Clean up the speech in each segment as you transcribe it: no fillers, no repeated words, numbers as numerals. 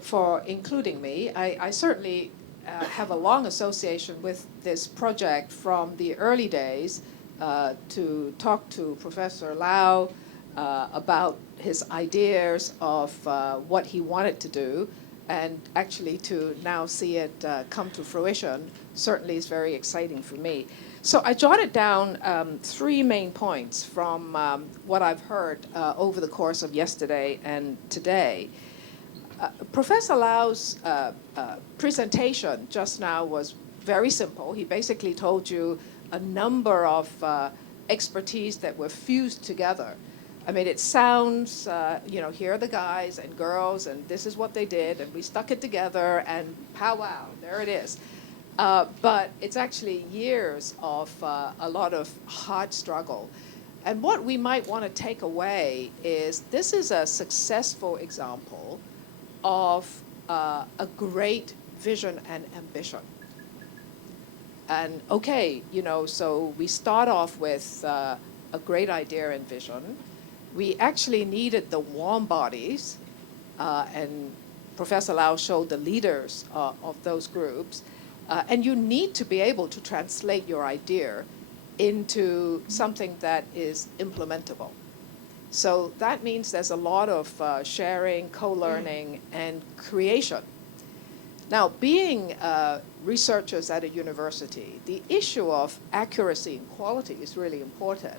for including me. I certainly have a long association with this project from the early days to talk to Professor Lau about his ideas of what he wanted to do, and actually to now see it come to fruition certainly is very exciting for me. So I jotted down 3 main points from what I've heard over the course of yesterday and today. Professor Lau's presentation just now was very simple. He basically told you a number of expertise that were fused together. I mean, it sounds, here are the guys and girls, and this is what they did, and we stuck it together, and powwow, there it is. But it's actually years of a lot of hard struggle. And what we might want to take away is this is a successful example of a great vision and ambition. And okay, so we start off with a great idea and vision. We actually needed the warm bodies, and Professor Lau showed the leaders of those groups. And you need to be able to translate your idea into something that is implementable. So that means there's a lot of sharing, co-learning, and creation. Now, being researchers at a university, the issue of accuracy and quality is really important.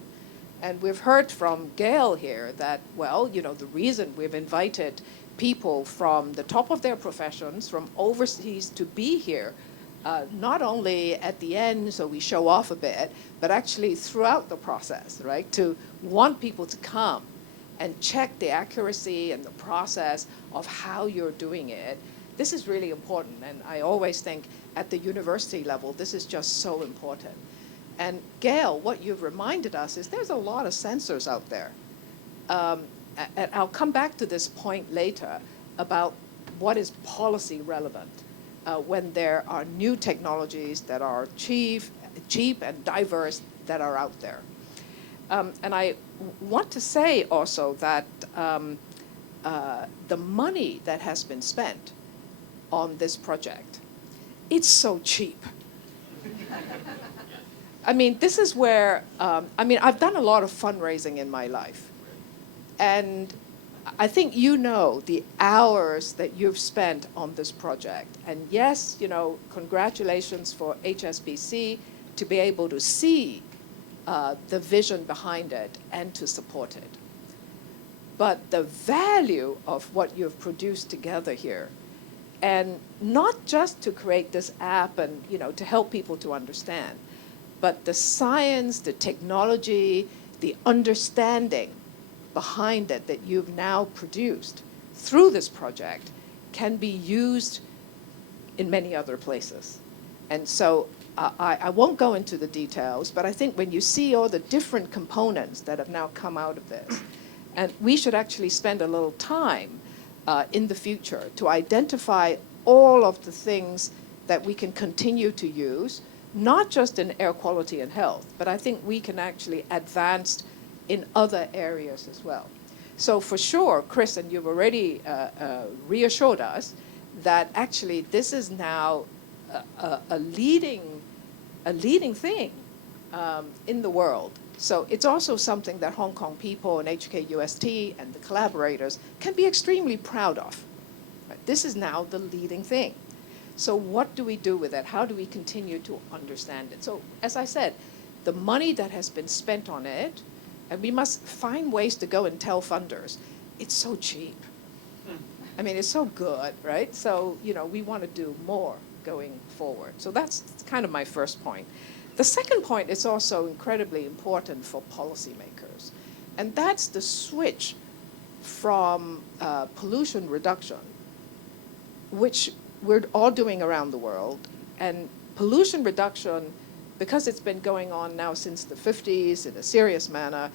And we've heard from Gail here that, the reason we've invited people from the top of their professions, from overseas to be here, not only at the end so we show off a bit, but actually throughout the process, right? To want people to come and check the accuracy and the process of how you're doing it. This is really important, and I always think at the university level, this is just so important. And Gail, what you've reminded us is there's a lot of sensors out there. And I'll come back to this point later about what is policy relevant. When there are new technologies that are cheap and diverse that are out there. And I want to say also that the money that has been spent on this project, it's so cheap. I mean, this is where, I've done a lot of fundraising in my life. And I think the hours that you've spent on this project. And yes, congratulations for HSBC to be able to see the vision behind it and to support it. But the value of what you've produced together here, and not just to create this app and, to help people to understand, but the science, the technology, the understanding behind it that you've now produced through this project can be used in many other places. And so I won't go into the details, but I think when you see all the different components that have now come out of this, and we should actually spend a little time in the future to identify all of the things that we can continue to use, not just in air quality and health, but I think we can actually advance in other areas as well. So for sure, Chris, and you've already reassured us that actually this is now a leading thing in the world. So it's also something that Hong Kong people and HKUST and the collaborators can be extremely proud of. Right? This is now the leading thing. So what do we do with it? How do we continue to understand it? So as I said, the money that has been spent on it, and we must find ways to go and tell funders, it's so cheap. I mean, it's so good, right? So, we want to do more going forward. So that's kind of my first point. The second point is also incredibly important for policymakers, and that's the switch from pollution reduction, which we're all doing around the world, and pollution reduction, because it's been going on now since the 50s in a serious manner,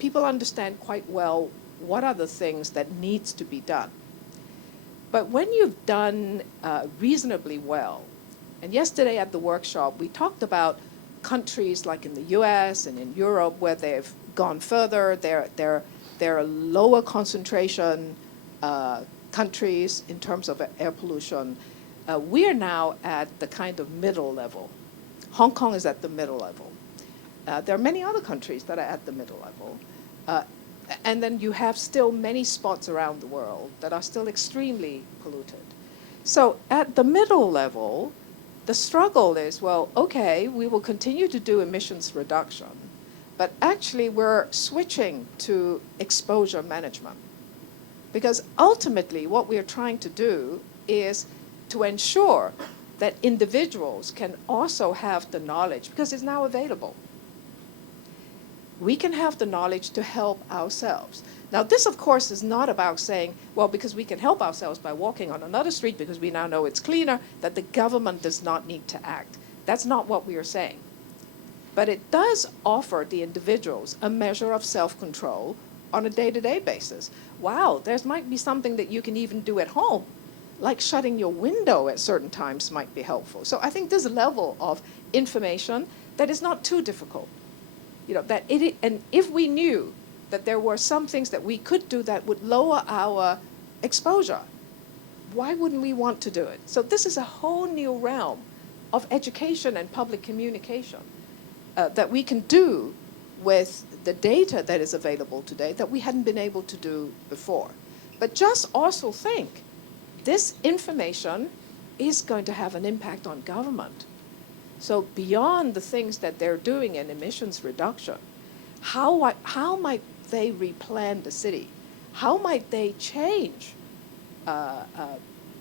people understand quite well what are the things that needs to be done. But when you've done reasonably well, and yesterday at the workshop, we talked about countries like in the US and in Europe where they've gone further, they're a lower concentration countries in terms of air pollution, we are now at the kind of middle level. Hong Kong is at the middle level. There are many other countries that are at the middle level. And then you have still many spots around the world that are still extremely polluted. So at the middle level, the struggle is, well, okay, we will continue to do emissions reduction, but actually we're switching to exposure management. Because ultimately what we are trying to do is to ensure that individuals can also have the knowledge, because it's now available. We can have the knowledge to help ourselves. Now, this, of course, is not about saying, well, because we can help ourselves by walking on another street because we now know it's cleaner, that the government does not need to act. That's not what we are saying. But it does offer the individuals a measure of self-control on a day-to-day basis. Wow, there might be something that you can even do at home, like shutting your window at certain times might be helpful. So I think there's a level of information that is not too difficult. You know, that and if we knew that there were some things that we could do that would lower our exposure, why wouldn't we want to do it? So this is a whole new realm of education and public communication that we can do with the data that is available today that we hadn't been able to do before. But just also think, this information is going to have an impact on government. So beyond the things that they're doing in emissions reduction, how might they replan the city? How might they change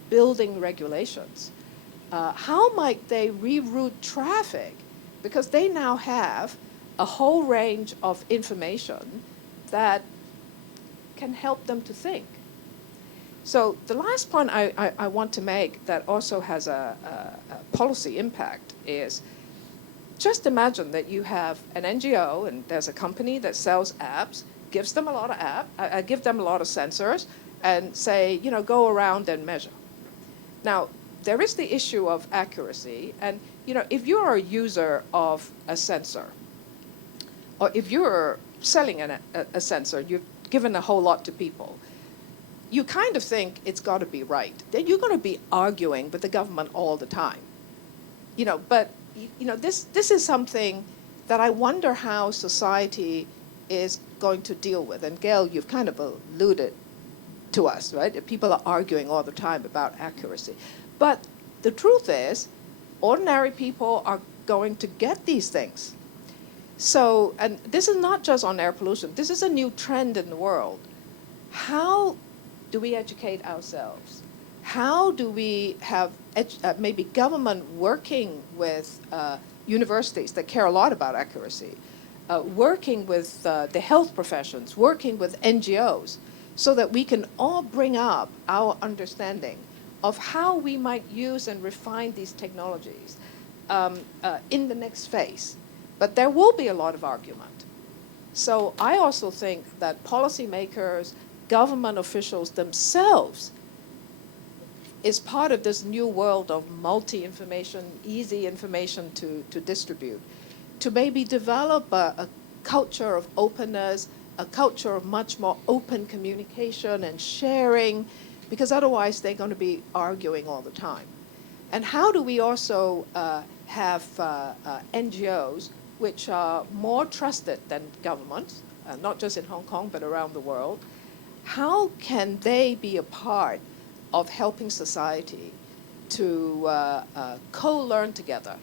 building regulations? How might they reroute traffic? Because they now have a whole range of information that can help them to think. So the last point I want to make that also has a policy impact is, just imagine that you have an NGO and there's a company that sells apps, gives them a lot of give them a lot of sensors, and say, you know, go around and measure. Now, there is the issue of accuracy, and you know, if you're a user of a sensor, or if you're selling a sensor, you've given a whole lot to people, you kind of think it's got to be right. Then you're going to be arguing with the government all the time. You know, but you know, this is something that I wonder how society is going to deal with. And Gail, you've kind of alluded to us, right? People are arguing all the time about accuracy. But the truth is, ordinary people are going to get these things. So, and this is not just on air pollution. This is a new trend in the world. How do we educate ourselves? How do we have maybe government working with universities that care a lot about accuracy, working with the health professions, working with NGOs, so that we can all bring up our understanding of how we might use and refine these technologies in the next phase. But there will be a lot of argument. So I also think that policymakers, government officials themselves is part of this new world of multi-information, easy information to distribute, to maybe develop a culture of openness, a culture of much more open communication and sharing, because otherwise they're going to be arguing all the time. And how do we also have NGOs which are more trusted than governments, not just in Hong Kong, but around the world? How can they be a part of helping society to co-learn together,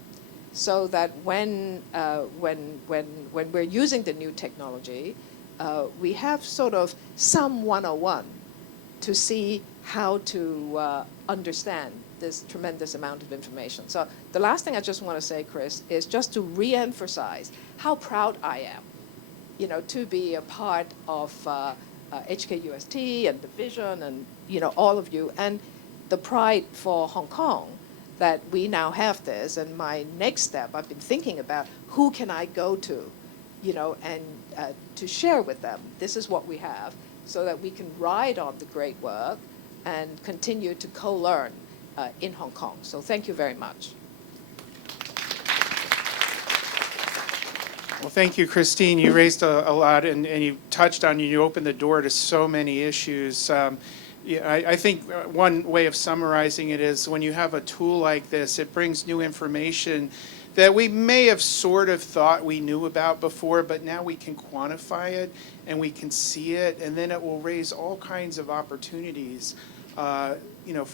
so that when we're using the new technology, we have sort of some 101 to see how to understand this tremendous amount of information. So the last thing I just want to say, Chris, is just to re-emphasize how proud I am, you know, to be a part of HKUST and the vision and, you know, all of you, and the pride for Hong Kong that we now have this. And my next step, I've been thinking about who can I go to, you know, and to share with them, this is what we have, so that we can ride on the great work and continue to co-learn in Hong Kong. So thank you very much. Well, thank you, Christine. You raised a lot, and you touched on, you opened the door to so many issues. Yeah, I think one way of summarizing it is when you have a tool like this, it brings new information that we may have sort of thought we knew about before, but now we can quantify it and we can see it, and then it will raise all kinds of opportunities. For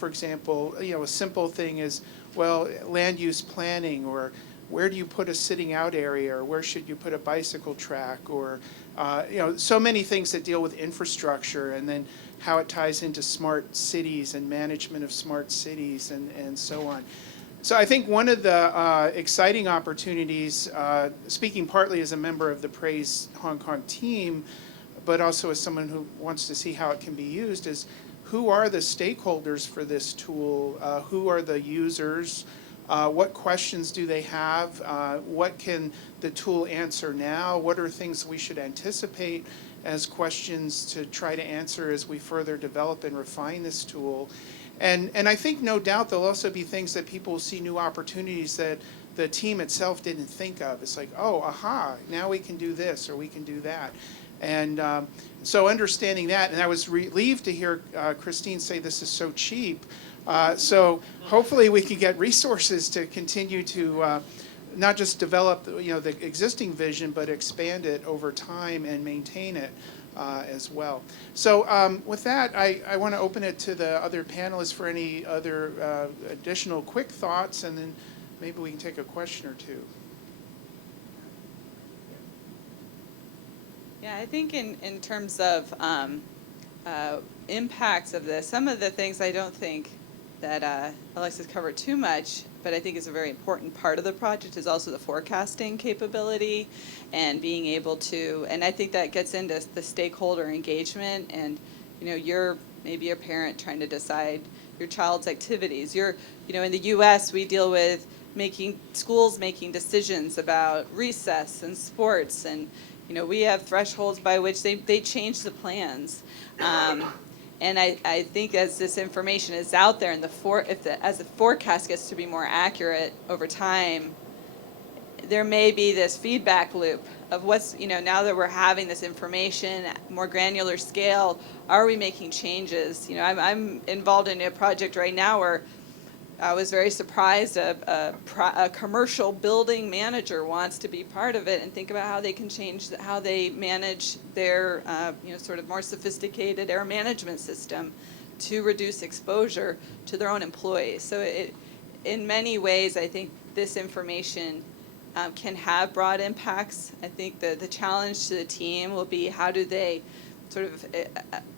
example, a simple thing is, well, land use planning, or where do you put a sitting out area, or where should you put a bicycle track, or so many things that deal with infrastructure, and then how it ties into smart cities and management of smart cities and so on. So I think one of the exciting opportunities, speaking partly as a member of the Praise Hong Kong team, but also as someone who wants to see how it can be used, is who are the stakeholders for this tool? Who are the users? What questions do they have? What can the tool answer now? What are things we should anticipate as questions to try to answer as we further develop and refine this tool? And I think no doubt there'll also be things that people will see new opportunities that the team itself didn't think of. It's like, oh, aha, now we can do this or we can do that. And so understanding that, and I was relieved to hear Christine say this is so cheap. So hopefully we can get resources to continue to not just develop the existing vision, but expand it over time and maintain it as well. So with that, I want to open it to the other panelists for any other additional quick thoughts, and then maybe we can take a question or two. Yeah, I think in terms of impacts of this, some of the things I don't think that Alexis covered too much, but I think is a very important part of the project, is also the forecasting capability and being able to, and I think that gets into the stakeholder engagement, and you're maybe a parent trying to decide your child's activities. In the US, we deal with schools making decisions about recess and sports, and we have thresholds by which they change the plans. And I think as this information is out there, and as the forecast gets to be more accurate over time, there may be this feedback loop of what's, now that we're having this information at more granular scale, are we making changes? I'm involved in a project right now where I was very surprised a commercial building manager wants to be part of it and think about how they can change how they manage their sort of more sophisticated air management system to reduce exposure to their own employees. So in many ways, I think this information can have broad impacts. I think the challenge to the team will be, how do they sort of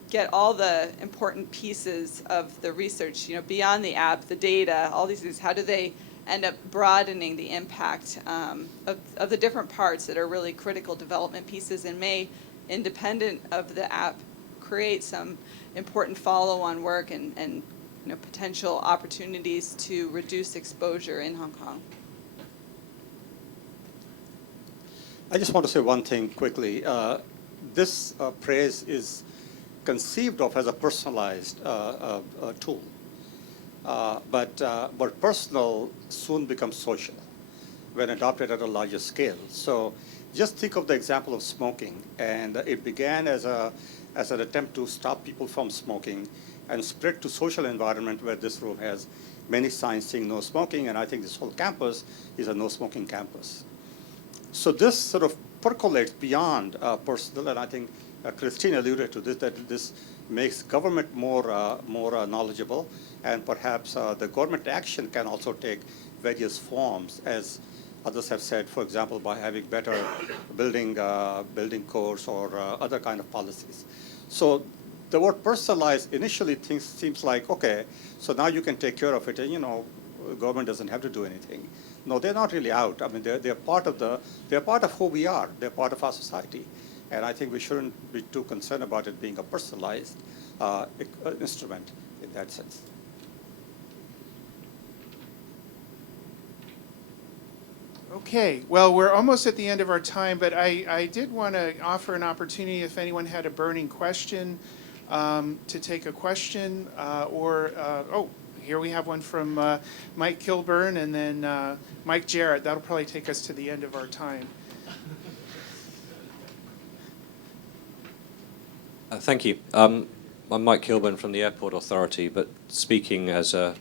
get all the important pieces of the research, beyond the app, the data, all these things, how do they end up broadening the impact of the different parts that are really critical development pieces, and may, independent of the app, create some important follow-on work and potential opportunities to reduce exposure in Hong Kong. I just want to say one thing quickly. This praise is conceived of as a personalized tool. But personal soon becomes social when adopted at a larger scale. So just think of the example of smoking. And it began as an attempt to stop people from smoking and spread to social environment where this room has many signs saying no smoking. And I think this whole campus is a no smoking campus. So this sort of percolates beyond personal, and I think Christine alluded to this, that this makes government more knowledgeable, and perhaps the government action can also take various forms, as others have said, for example, by having better building codes or other kind of policies. So the word personalized initially seems like, okay, so now you can take care of it, and government doesn't have to do anything. No, they're not really out. I mean, they're part of who we are. They're part of our society. And I think we shouldn't be too concerned about it being a personalized instrument in that sense. Okay, well, we're almost at the end of our time, but I did want to offer an opportunity if anyone had a burning question to take a question, here we have one from Mike Kilburn, and then Mike Jarrett. That'll probably take us to the end of our time. Thank you. I'm Mike Kilburn from the Airport Authority, but speaking as a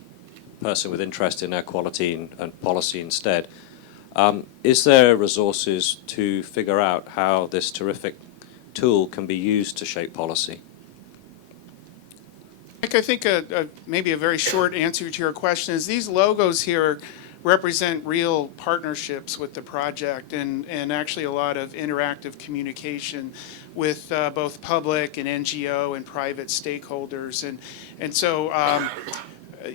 person with interest in air quality and policy instead, is there resources to figure out how this terrific tool can be used to shape policy? Mike, I think maybe a very short answer to your question is these logos here represent real partnerships with the project and actually a lot of interactive communication with both public and NGO and private stakeholders. And so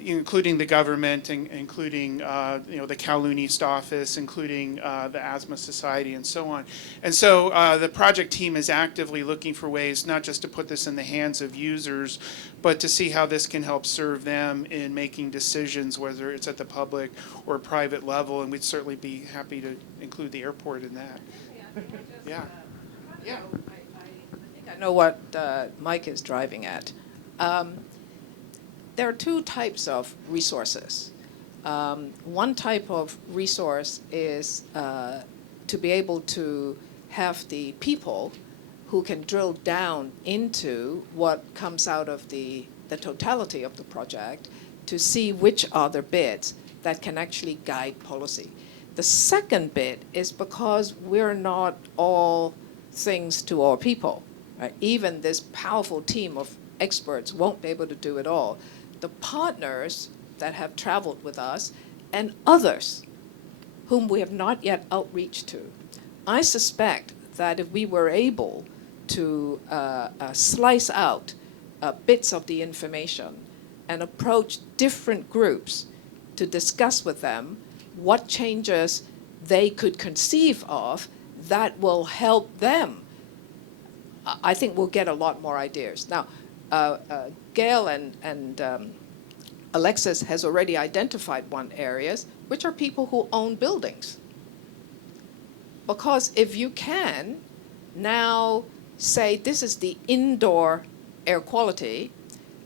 including the government, including the Kowloon East office, including the Asthma Society, and so on. And so the project team is actively looking for ways not just to put this in the hands of users, but to see how this can help serve them in making decisions, whether it's at the public or private level. And we'd certainly be happy to include the airport in that. Yeah. Yeah. I think I know what Mike is driving at. There are two types of resources. One type of resource is to be able to have the people who can drill down into what comes out of the totality of the project to see which are the bits that can actually guide policy. The second bit is because we're not all things to all people. Right? Even this powerful team of experts won't be able to do it all. The partners that have traveled with us and others whom we have not yet outreached to, I suspect that if we were able to slice out bits of the information and approach different groups to discuss with them what changes they could conceive of that will help them, I think we'll get a lot more ideas. Now, Gail and Alexis has already identified one areas, which are people who own buildings. Because if you can now say this is the indoor air quality,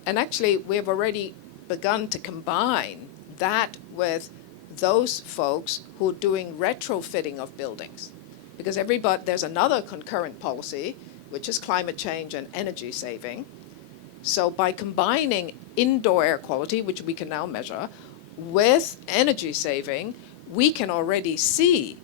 and actually we have already begun to combine that with those folks who are doing retrofitting of buildings. Because there's another concurrent policy, which is climate change and energy saving. So by combining indoor air quality, which we can now measure, with energy saving, we can already see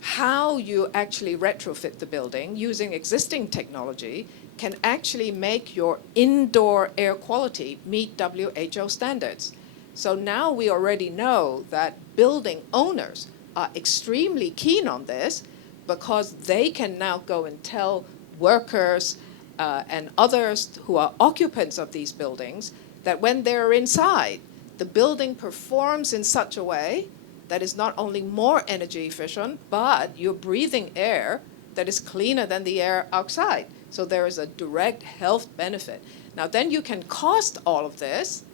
how you actually retrofit the building using existing technology can actually make your indoor air quality meet WHO standards. So now we already know that building owners are extremely keen on this because they can now go and tell workers and others who are occupants of these buildings that when they're inside, the building performs in such a way that is not only more energy efficient, but you're breathing air that is cleaner than the air outside. So there is a direct health benefit. Now then you can cost all of this,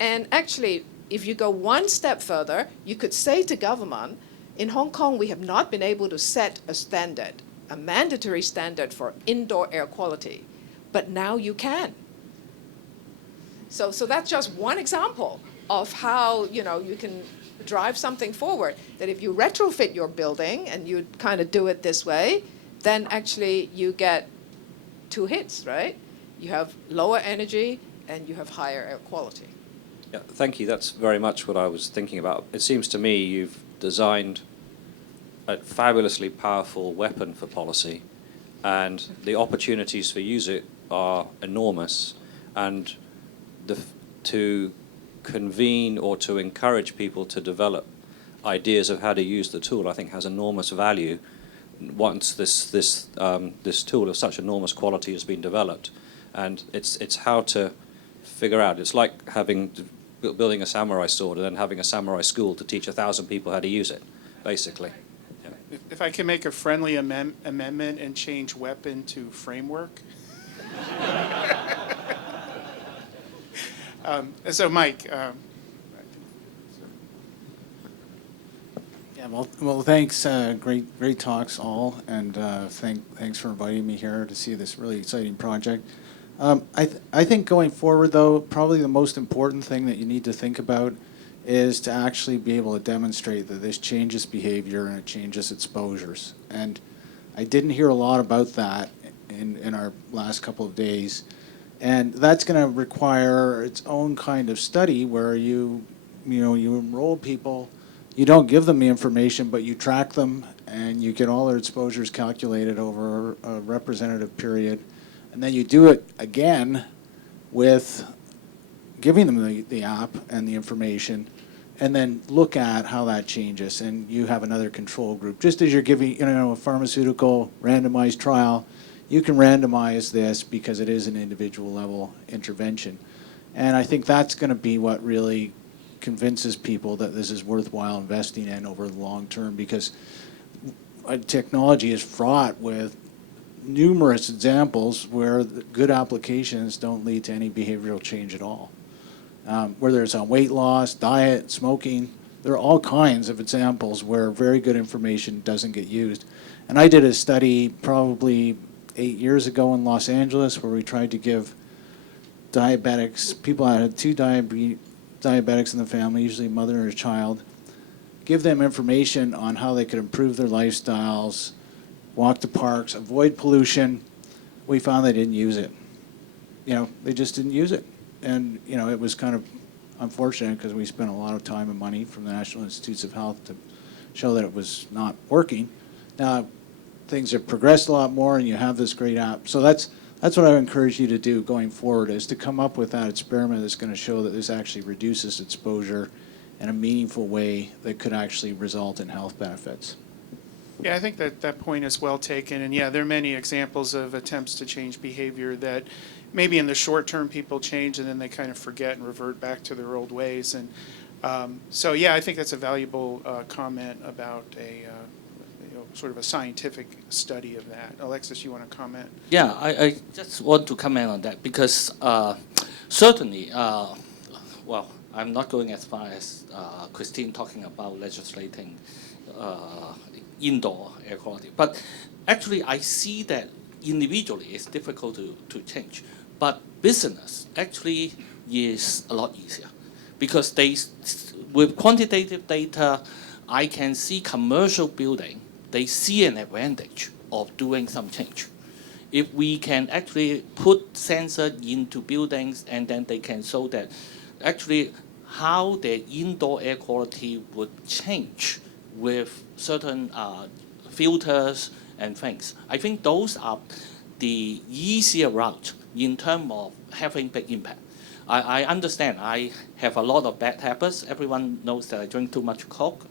and actually if you go one step further, you could say to government, in Hong Kong we have not been able to set a standard, a mandatory standard for indoor air quality, but now you can. So that's just one example of how you can drive something forward. That if you retrofit your building and you kind of do it this way, then actually you get two hits, right? You have lower energy and you have higher air quality. Yeah, thank you. That's very much what I was thinking about. It seems to me you've designed a fabulously powerful weapon for policy, and the opportunities for use it are enormous. And to convene or to encourage people to develop ideas of how to use the tool, I think has enormous value once this tool of such enormous quality has been developed. And it's how to figure out. It's like building a samurai sword and then having a samurai school to teach 1,000 people how to use it, basically. Yeah. If I can make a friendly amendment and change weapon to framework. So Mike. Yeah, well, thanks. Great talks all, and thanks for inviting me here to see this really exciting project. I think going forward, though, probably the most important thing that you need to think about is to actually be able to demonstrate that this changes behavior and it changes exposures. And I didn't hear a lot about that in our last couple of days. And that's going to require its own kind of study where you enroll people, you don't give them the information, but you track them and you get all their exposures calculated over a representative period. And then you do it again with giving them the app and the information, and then look at how that changes. And you have another control group. Just as you're giving a pharmaceutical randomized trial, you can randomize this because it is an individual level intervention. And I think that's going to be what really convinces people that this is worthwhile investing in over the long term, because technology is fraught with numerous examples where the good applications don't lead to any behavioral change at all. Whether it's on weight loss, diet, smoking, there are all kinds of examples where very good information doesn't get used. And I did a study probably 8 years ago in Los Angeles where we tried to give diabetics, people that had two diabetics in the family, usually a mother and a child, give them information on how they could improve their lifestyles, walk to parks, avoid pollution. We found they didn't use it. They just didn't use it. And, it was kind of unfortunate because we spent a lot of time and money from the National Institutes of Health to show that it was not working. Now, things have progressed a lot more and you have this great app. So that's what I would encourage you to do going forward, is to come up with that experiment that's going to show that this actually reduces exposure in a meaningful way that could actually result in health benefits. Yeah, I think that point is well taken. And yeah, there are many examples of attempts to change behavior that maybe in the short term people change and then they kind of forget and revert back to their old ways. And so yeah, I think that's a valuable comment about a sort of a scientific study of that. Alexis, you want to comment? Yeah, I just want to comment on that because certainly, well, I'm not going as far as Christine talking about legislating indoor air quality. But actually, I see that individually it's difficult to change. But business actually is a lot easier because with quantitative data, I can see commercial building, they see an advantage of doing some change. If we can actually put sensor into buildings and then they can show that actually how the indoor air quality would change with certain filters and things. I think those are the easier route in terms of having big impact. I understand I have a lot of bad habits. Everyone knows that I drink too much Coke.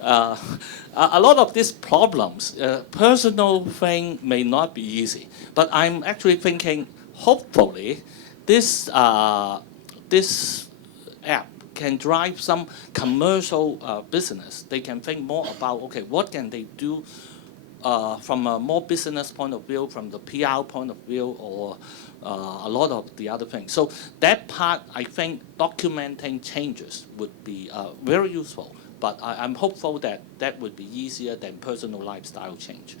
A lot of these problems, personal thing may not be easy, but I'm actually thinking, hopefully, this app can drive some commercial business. They can think more about, okay, what can they do from a more business point of view, from the PR point of view, or a lot of the other things. So that part, I think documenting changes would be very useful. But I'm hopeful that that would be easier than personal lifestyle change.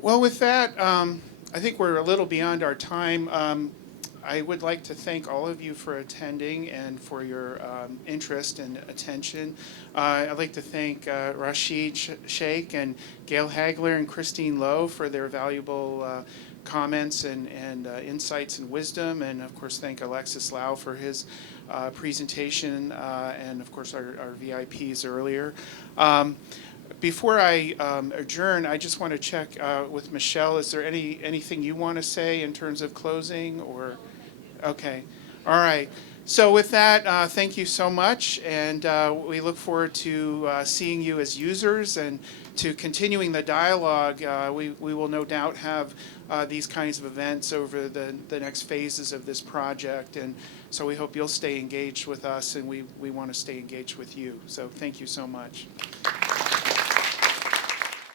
Well, with that, I think we're a little beyond our time. I would like to thank all of you for attending and for your interest and attention. I'd like to thank Rashid, Shaikh, and Gail Hagler and Christine Lowe for their valuable comments and insights and wisdom, and of course thank Alexis Lau for his presentation, and of course our VIPs earlier. Before I adjourn, I just want to check with Michelle. Is there anything you want to say in terms of closing, or? Okay, all right. So with that, thank you so much, and we look forward to seeing you as users and to continuing the dialogue. We will no doubt have these kinds of events over the next phases of this project, and so we hope you'll stay engaged with us, and we want to stay engaged with you. So thank you so much.